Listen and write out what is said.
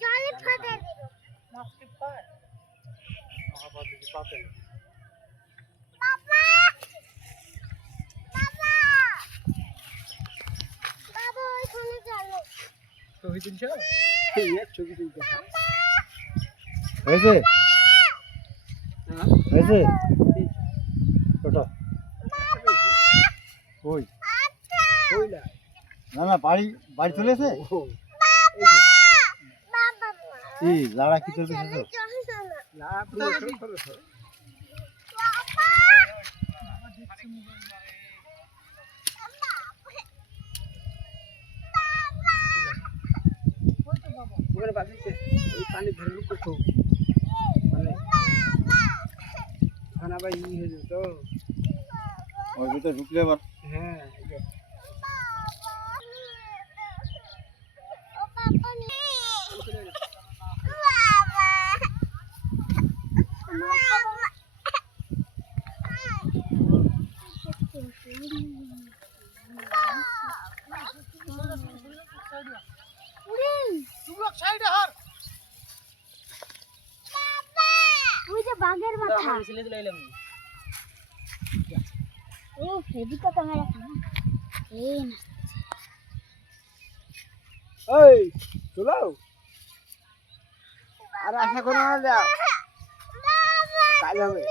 জলে ফাটা দিল মাছকে পায় মহাপাত দিকে পাতে বাবা! বাবা! বাবা ওইখানে চলো। ছবি তুলছ? ছবি তুলতে। হয়েছে? হয়েছে? ছোট ওই। না না বাড়ি বাড়ি চলে এসে? বাবা কি লাড়া কি ওই পানি ধরে করছ মানে ওখানে আবার ই হয়ে যেত ওর ভিতরে ঢুকলে আবার হ্যাঁ এই যে ও বাবা বাবা ওই যে বাঘের মাথা ও ফেবিকা ক্যামেরা এই না আর আশা করো না যাও কাল হবে।